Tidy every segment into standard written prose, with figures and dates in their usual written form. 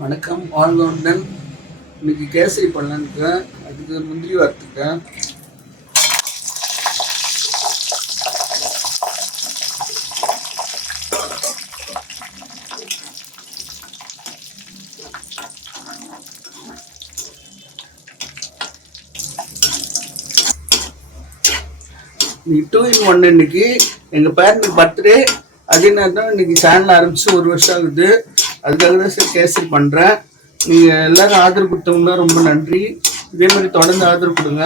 வணக்கம், வாழ்வுடன். இன்னைக்கு கேசரி பண்ணலான்னு அதுக்கு முந்திரி வறுத்துட்டேன். நீ 2 in 1 இன்னைக்கு எங்கள் பேரண்ட் பர்த்டே. அதே நேரம் தான் இன்னைக்கு சேனல் ஆரம்பிச்சு 1 வருஷம் ஆகுது. அதுக்காக தான் சார் கேசரி பண்ணுறேன். நீங்கள் எல்லாரும் ஆதரவு கொடுத்தவங்க ரொம்ப நன்றி. இதே மாதிரி தொடர்ந்து ஆதரவு கொடுங்க.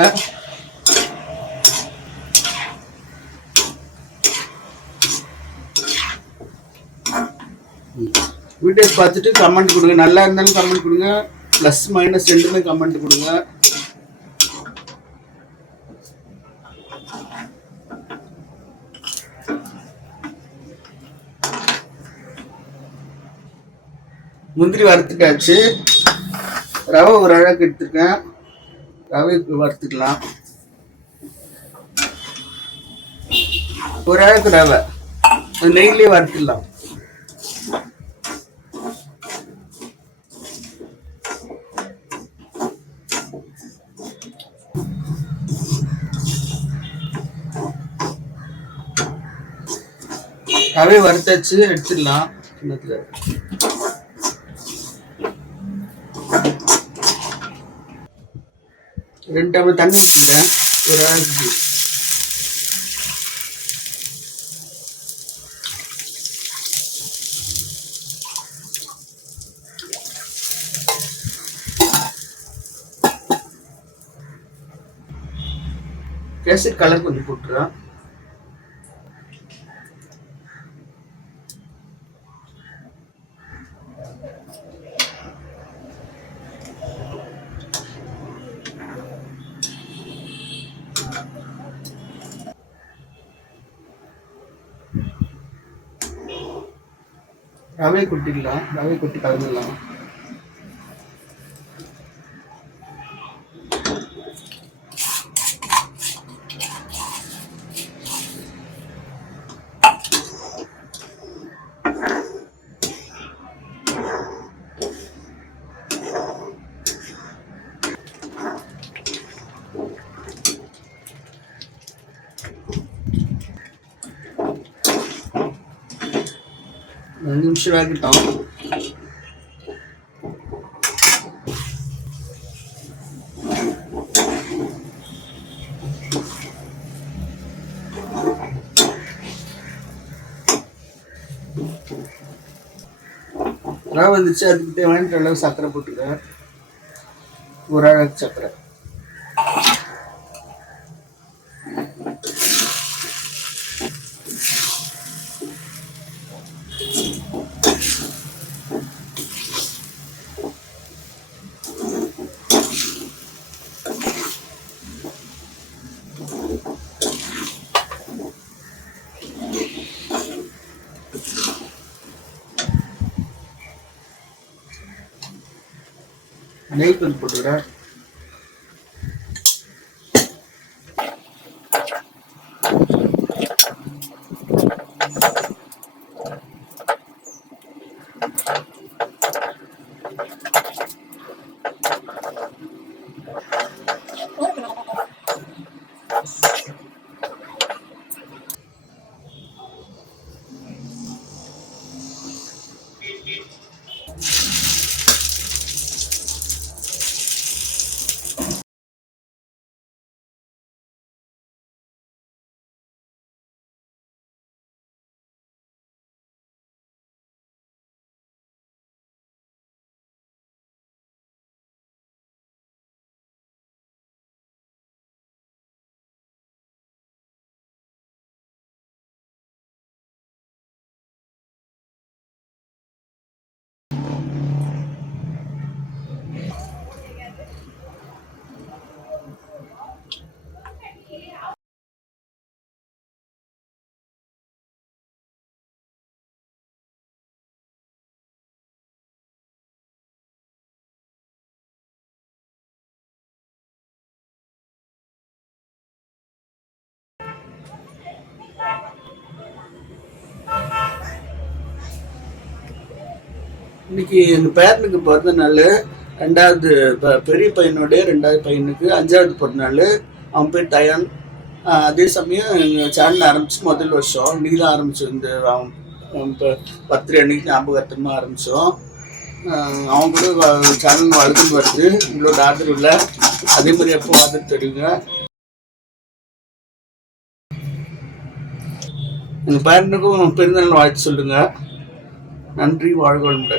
வீடியோஸ் பார்த்துட்டு கமெண்ட் கொடுங்க. நல்லா இருந்தாலும் கமெண்ட் கொடுங்க, ப்ளஸ் மைனஸ் ரெண்டுமே கமெண்ட் கொடுங்க. முந்திரி வறுத்துட்டாச்சு. ரவை ஒரு அழகு எடுத்துருக்கேன். ரவை வறுத்துக்கலாம். ஒரு அழகு ரவை நெய்லேயே வறுத்துடலாம். ரவை வறுத்தாச்சு, எடுத்துடலாம். கிண்ணத்துல 2 டம்ளர் தண்ணி ஊற்றிக்கிறேன். ஒரு அழகுக்கு கேசரி கலர் கொஞ்சம் போட்டுறேன். ரவை கொட்டிடலாம். ரவை கொட்டி கலந்துடலாம். ரெண்டு நிமிஷம் வேகட்டும். ரவை வந்துச்சு. அதுக்கு தேவையான அளவு சர்க்கரை போட்டுக்க. ஒரு அழகு சர்க்கரை. நெய் கொஞ்சம் போட்டுக்கிறேன். இன்னைக்கு எங்கள் பேரனுக்கு பிறந்த நாள். ரெண்டாவது பெரிய பையனுடைய ரெண்டாவது பையனுக்கு 5வது பிறந்த நாள். அவன் பேர் டயான். அதே சமயம் எங்கள் சேனல் ஆரம்பித்து முதல் வருஷம் இன்னைக்கு தான் ஆரம்பித்தோம். இந்த அவன் இப்போ பர்த்டே அன்னைக்கு ஞாபகார்த்தமாக ஆரம்பித்தோம். அவங்களும் சேனல் வளர்த்துட்டு வருது. உங்களோட ஆதரவு இல்லை, அதே மாதிரி எப்போ ஆதரவு தெரியுங்க. எங்கள் பேரனுக்கும் பிறந்தநாள் வாழ்த்து சொல்லுங்கள். நன்றி. வாழ்க வளமுடன்.